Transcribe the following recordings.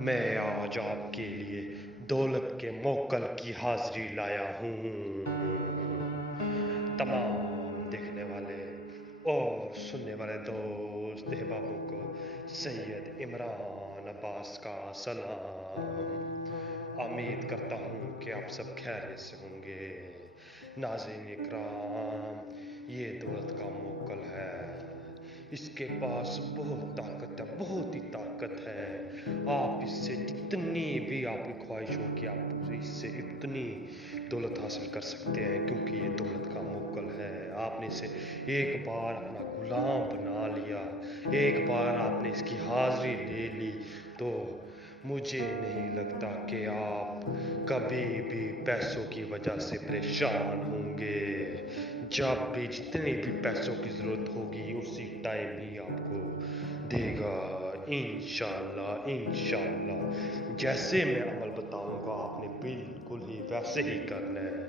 میں آج آپ کے لیے دولت کے موکل کی حاضری لایا ہوں۔ تمام دیکھنے والے اور سننے والے دوست احبابوں کو سید عمران عباس کا سلام۔ امید کرتا ہوں کہ آپ سب خیریت سے ہوں گے۔ ناظرین اکرام، یہ دولت کا موکل ہے، اس کے پاس بہت طاقت ہے، بہت ہی طاقت ہے۔ آپ اس سے جتنی بھی آپ کی خواہش ہوگی آپ اس سے اتنی دولت حاصل کر سکتے ہیں، کیونکہ یہ دولت کا موکل ہے۔ آپ نے اسے ایک بار اپنا غلام بنا لیا، ایک بار آپ نے اس کی حاضری لے لی تو مجھے نہیں لگتا کہ آپ کبھی بھی پیسوں کی وجہ سے پریشان ہوں گے۔ جب بھی جتنی بھی پیسوں کی ضرورت ہوگی اسی ٹائم ہی آپ کو دے گا، انشاءاللہ انشاءاللہ۔ جیسے میں عمل بتاؤں گا آپ نے بالکل ہی ویسے ہی کرنا ہے۔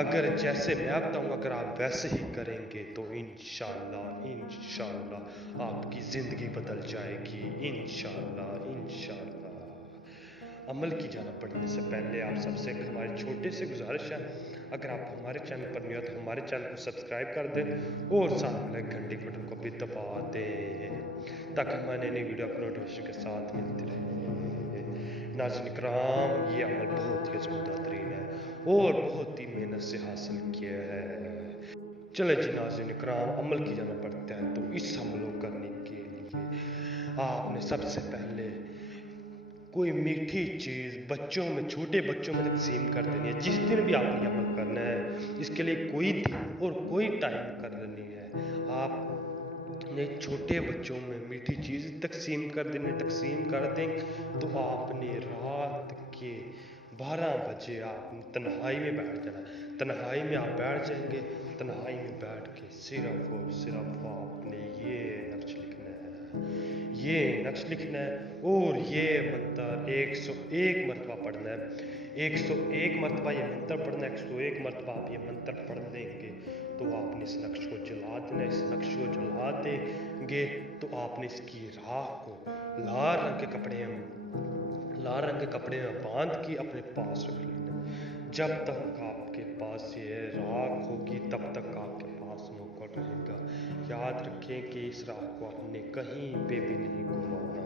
اگر جیسے میں بتاؤں گا اگر آپ ویسے ہی کریں گے تو انشاءاللہ انشاءاللہ آپ کی زندگی بدل جائے گی، انشاءاللہ انشاءاللہ۔ عمل کی جانب بڑھنے سے پہلے آپ سب سے ہمارے چھوٹے سے گزارش ہے، اگر آپ ہمارے چینل پر نہیں ہو تو ہمارے چینل کو سبسکرائب کر دیں اور ساتھ میں گھنٹی کے بٹن کو بھی دبا دیں تاکہ ہماری نئی ویڈیو اپ نوٹیفیکیشن کے ساتھ ملتی رہے۔ ناظرین اکرام، یہ عمل بہت ہی عظمت ترین ہے اور بہت ہی محنت سے حاصل کیا ہے۔ چلے جی ناظرین اکرام، عمل کی جانب بڑھتے ہیں تو اس عمل کو کرنے کے لیے آپ نے سب سے پہلے کوئی میٹھی چیز بچوں میں، چھوٹے بچوں میں تقسیم کر دینی ہے۔ جس دن بھی آپ نے عمل کرنا ہے اس کے لیے کوئی دن اور کوئی ٹائم کر لینی ہے۔ آپ نے چھوٹے بچوں میں میٹھی چیز تقسیم کر دینی، تقسیم کر دیں تو آپ نے رات کے 12 بجے آپ نے تنہائی میں بیٹھ جانا۔ تنہائی میں آپ بیٹھ جائیں گے، تنہائی میں بیٹھ کے صرف اور صرف آپ نے یہ نقش لکھنا ہے، یہ نقش لکھنا ہے اور یہ منتر 101 مرتبہ پڑھنا ہے۔ 101 مرتبہ یہ منتر پڑھنا ہے، 101 مرتبہ آپ یہ منتر پڑھ لیں گے تو آپ نے اس نقش کو جلا دینا ہے۔ اس نقش کو جلا دیں گے تو آپ نے اس کی راکھ کو لال رنگ کے کپڑے میں باندھ کے اپنے پاس رکھ لینا۔ جب تک آپ کے پاس یہ راکھ ہوگی تب تک آپ کے پاس موکل رہے گا۔ یاد رکھیں کہ اس راکھ کو آپ نے کہیں پہ بھی نہیں گھمانا،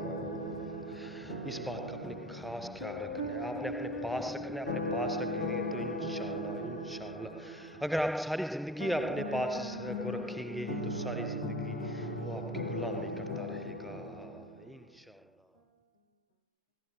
اس بات کا اپنے خاص خیال رکھنا ہے۔ آپ نے اپنے پاس رکھنا ہے، اپنے پاس رکھیں گے تو انشاءاللہ انشاءاللہ اگر آپ ساری زندگی اپنے پاس کو رکھیں گے تو ساری زندگی وہ آپ کی غلامی